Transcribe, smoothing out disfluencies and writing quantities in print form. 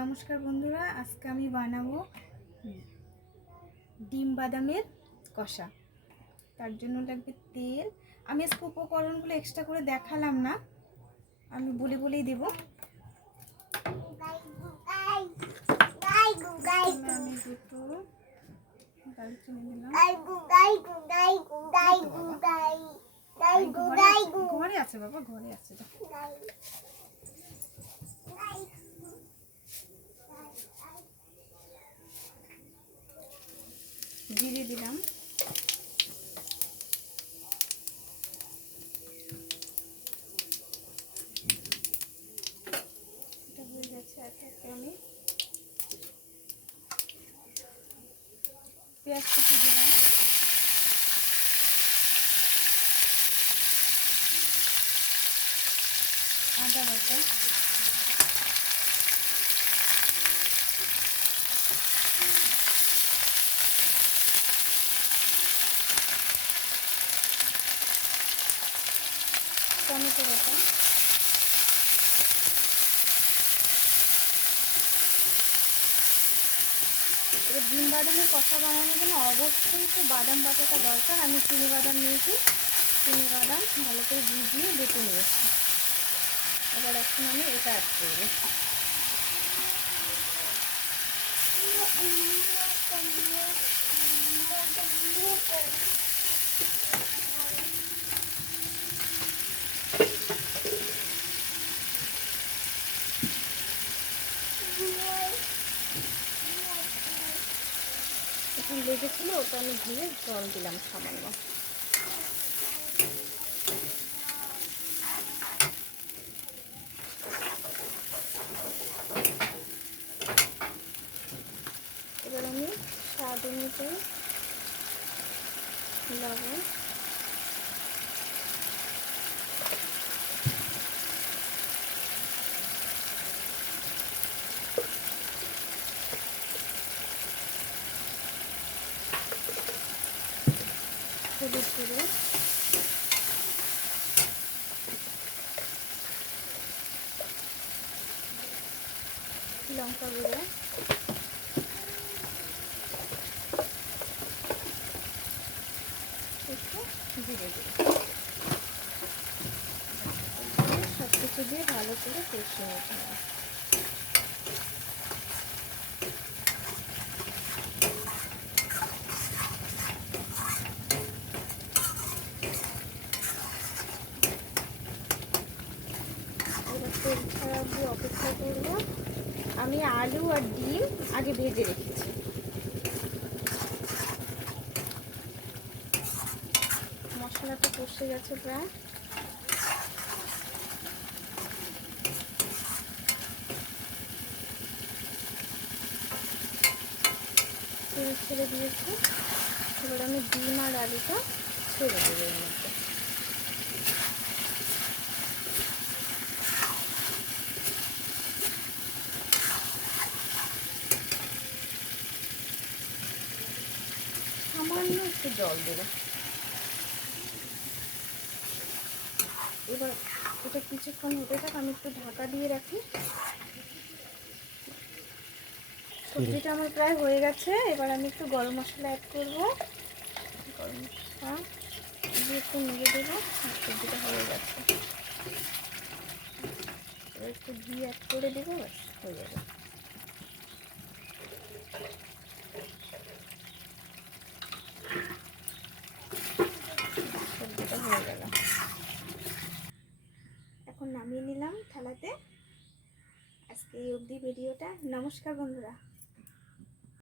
নমস্কার বন্ধুরা, আজকে আমি বানাবো ডিম বাদামের কষা। তার জন্য লাগবে তেল। আমি আজকে উপকরণগুলো এক্সট্রা করে দেখালাম না, আমি বলেই দেবো। আমি দুটো দারচিনি দিলাম। ঘরে আছে বাবা, ঘরে আছে। জিরে দিলাম, এটা হয়ে গেছে। একে আমি পেঁয়াজ কুচি দিলাম, আদা বাটা, টমেটো বাটা, এবার ডিম বাদামের কষা বানানোর জন্য অবশ্যই তো বাদাম বাটাটা দরকার। আমি চিনি বাদাম নিয়েছি, চিনি বাদাম ভালো করে ভিজিয়ে বেটে নিয়েছি। এবার এখন আমি এটা অ্যাড করবো। এখন লেগেছিল, ওটা আমি ধুয়ে জল দিলাম সামান্য। এবার আমি স্বাদ অনুযায়ী লবণ, হলুদ গুঁড়ো, লঙ্কা গুঁড়ো, একটু জিরে গুঁড়ো, সব কিছু দিয়ে ভালো করে কষিয়ে নিতে হবে। তেল ছাড়া দিয়ে অপেক্ষা করব। আমি আলু আর ডিম আগে ভেজে রেখেছি। মশলাটা কষে গেছে প্রায়। তেল ছেড়ে দিয়েছি, এবার আমি ডিম আর আলুটা ছেড়ে দেবো এর মধ্যে। সামান্য একটু জল দেবো। এবার এটা কিছুক্ষণ হতে থাক, আমি একটু ঢাকা দিয়ে রাখি। সবজিটা আমার প্রায় হয়ে গেছে। এবার আমি একটু গরম মশলা অ্যাড করবো। গরম মশলা দিয়ে একটু নেড়ে দেবো। সবজিটা হয়ে গেছে, এবার একটু ঘি অ্যাড করে দেবো, ব্যাস হয়ে যাবে। সবজিটা হয়ে গেল, এখন নামিয়ে নিলাম থালাতে। আজকে এই অবধি ভিডিওটা। নমস্কার বন্ধুরা।